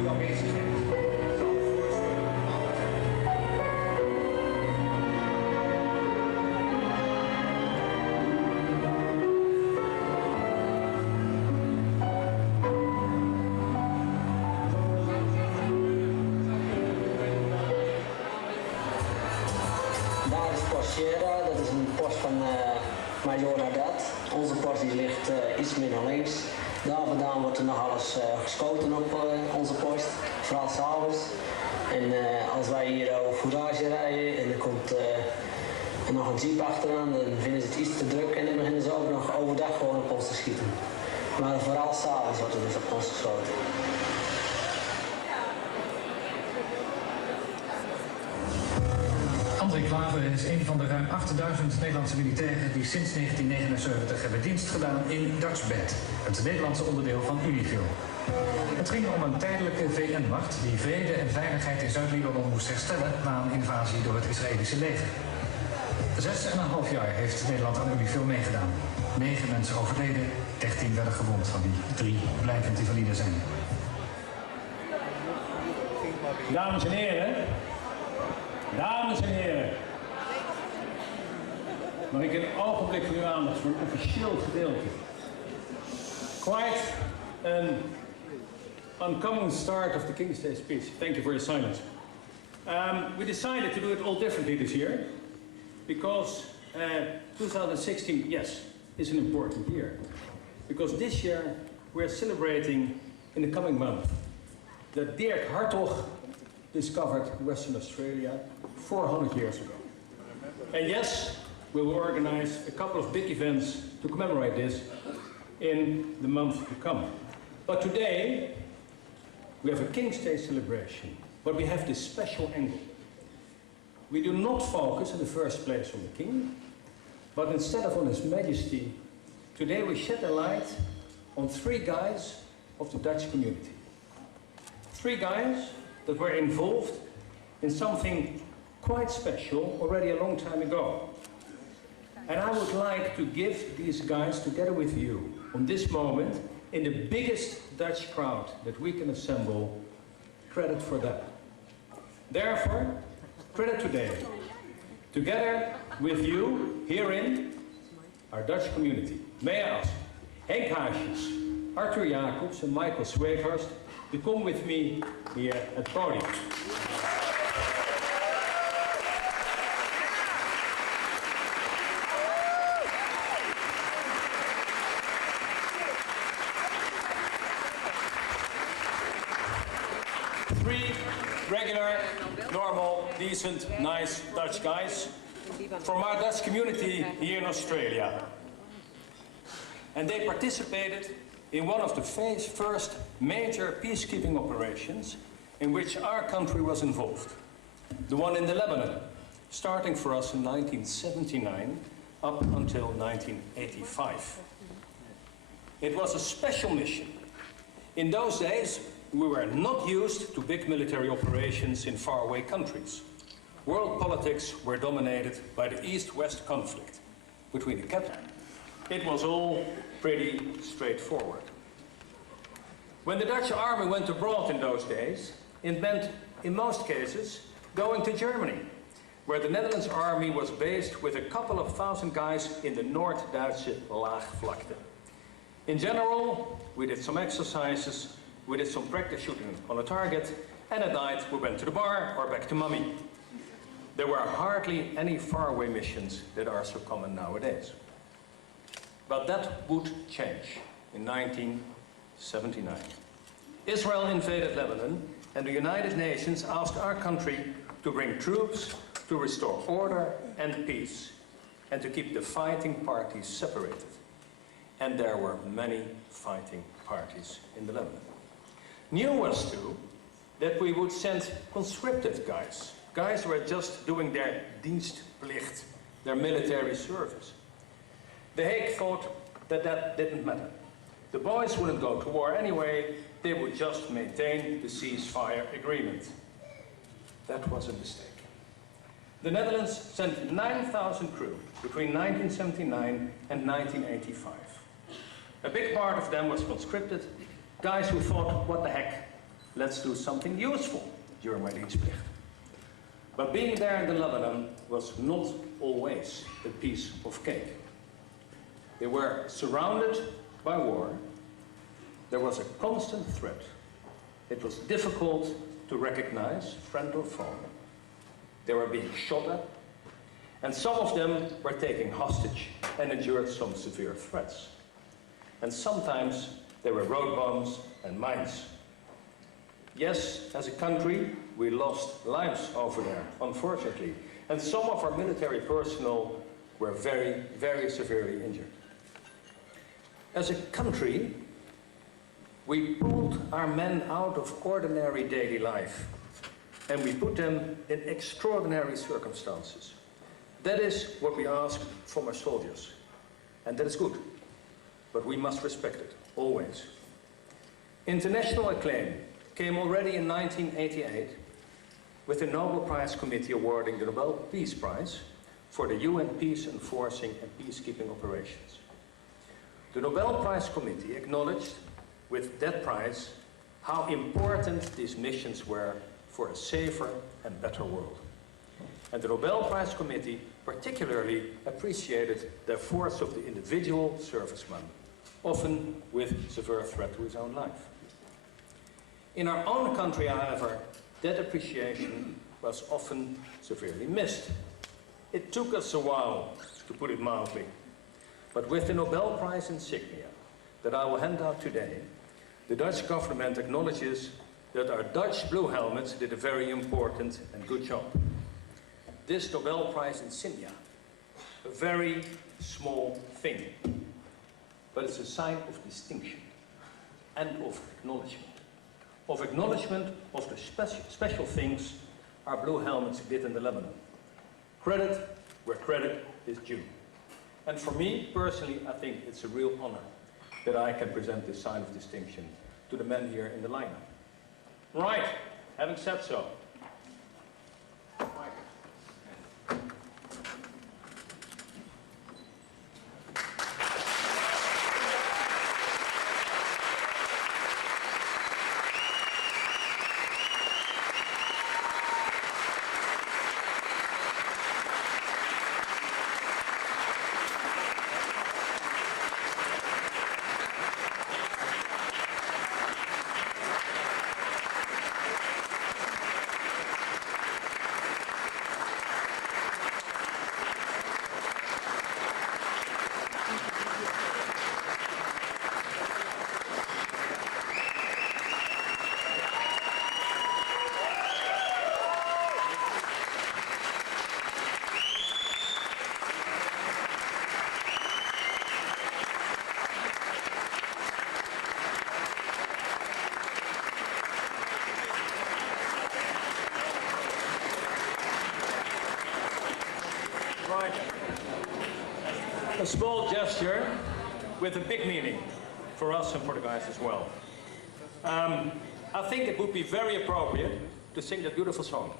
voor jouw bezigheid. Dat is een post van Major Haddad. Onze post die ligt iets meer naar links. Daar vandaan wordt er nog alles geschoten op onze post, vooral s'avonds. En als wij hier over fourage rijden en er komt er nog een jeep achteraan, dan vinden ze het iets te druk en dan beginnen ze ook nog overdag gewoon op ons te schieten. Maar vooral s'avonds wordt er dus op ons geschoten. Is een van de ruim 8000 Nederlandse militairen die sinds 1979 hebben dienst gedaan in Dutchbat, het Nederlandse onderdeel van Unifil. Het ging om een tijdelijke VN-macht die vrede en veiligheid in Zuid-Libanon moest herstellen na een invasie door het Israëlische leger. 6,5 jaar heeft Nederland aan Unifil meegedaan. 9 mensen overleden, 13 werden gewond, van die 3 blijvend invalide zijn. Dames en heren. Dames en heren, mag ik een ogenblik voor uw aandacht voor een officieel gedeelte. Quite an uncommon start of the King's Day speech. Thank you for your silence. We decided to do it all differently this year because 2016, yes, is an important year. Because this year we're celebrating in the coming month that Dirk Hartog discovered Western Australia 400 years ago. And yes, we will organize a couple of big events to commemorate this in the month to come. But today, we have a King's Day celebration, but we have this special angle. We do not focus in the first place on the King, but instead of on His Majesty, today we shed a light on 3 guys of the Dutch community. 3 guys that were involved in something quite special already a long time ago. And I would like to give these guys, together with you, on this moment, in the biggest Dutch crowd that we can assemble, credit for that. Therefore, credit today, together with you, herein, our Dutch community. May I ask, Henk Haasjes, Arthur Jacobs and Michael Sweethurst to come with me here at the podium. Regular, normal, decent, nice Dutch guys from our Dutch community here in Australia. And they participated in one of the first major peacekeeping operations in which our country was involved. The one in the Lebanon, starting for us in 1979 up until 1985. It was a special mission. In those days, we were not used to big military operations in faraway countries. World politics were dominated by the East-West conflict between the capital. It was all pretty straightforward. When the Dutch army went abroad in those days, it meant, in most cases, going to Germany, where the Netherlands army was based with a couple of thousand guys in the Noord-Duitse laagvlakte. In general, we did some exercises, we did some practice shooting on a target, and at night we went to the bar or back to mummy. There were hardly any faraway missions that are so common nowadays. But that would change in 1979. Israel invaded Lebanon, and the United Nations asked our country to bring troops to restore order and peace, and to keep the fighting parties separated. And there were many fighting parties in the Lebanon. New was too that we would send conscripted guys who were just doing their dienstplicht, their military service. The Hague thought that that didn't matter. The boys wouldn't go to war anyway, they would just maintain the ceasefire agreement. That was a mistake. The Netherlands sent 9,000 crew between 1979 and 1985. A big part of them was conscripted, guys who thought, what the heck, let's do something useful during my dienstplicht. But being there in the Lebanon was not always a piece of cake. They were surrounded by war. There was a constant threat. It was difficult to recognize friend or foe. They were being shot at, and some of them were taken hostage and endured some severe threats. And sometimes there were road bombs and mines. Yes, as a country, we lost lives over there, unfortunately, and some of our military personnel were very, very severely injured. As a country, we pulled our men out of ordinary daily life and we put them in extraordinary circumstances. That is what we ask from our soldiers, and that is good, but we must respect it, always. International acclaim came already in 1988 with the Nobelprijs Committee awarding the Nobel Peace Prize for the UN peace enforcing and peacekeeping operations. The Nobel Prize Committee acknowledged with that prize how important these missions were for a safer and better world. And the Nobel Prize Committee particularly appreciated the efforts of the individual serviceman, often with severe threat to his own life. In our own country, however, that appreciation was often severely missed. It took us a while, to put it mildly. But with the Nobel Prize insignia that I will hand out today, the Dutch government acknowledges that our Dutch blue helmets did a very important and good job. This Nobel Prize insignia, a very small thing, but it's a sign of distinction and of acknowledgement of the special things our blue helmets did in the Lebanon. Credit where credit is due. And for me, personally, I think it's a real honor that I can present this sign of distinction to the men here in the lineup. Right, having said so. A small gesture with a big meaning for us and for the guys as well. I think it would be very appropriate to sing that beautiful song.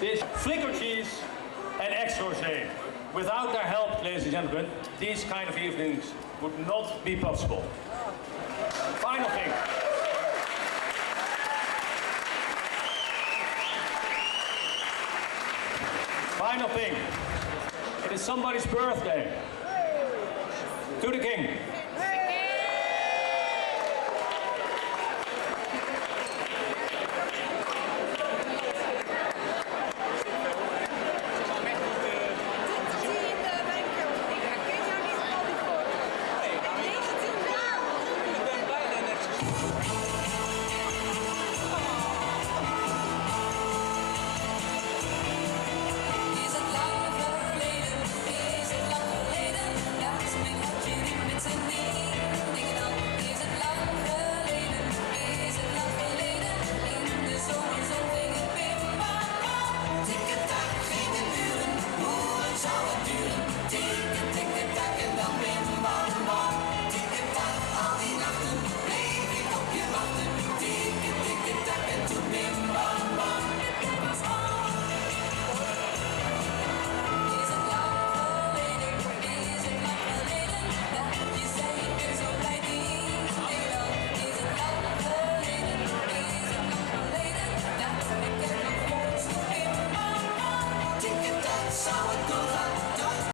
This flicker cheese and exorcism. Without their help, ladies and gentlemen, these kind of evenings would not be possible. Final thing. final thing. It is somebody's birthday. To the king.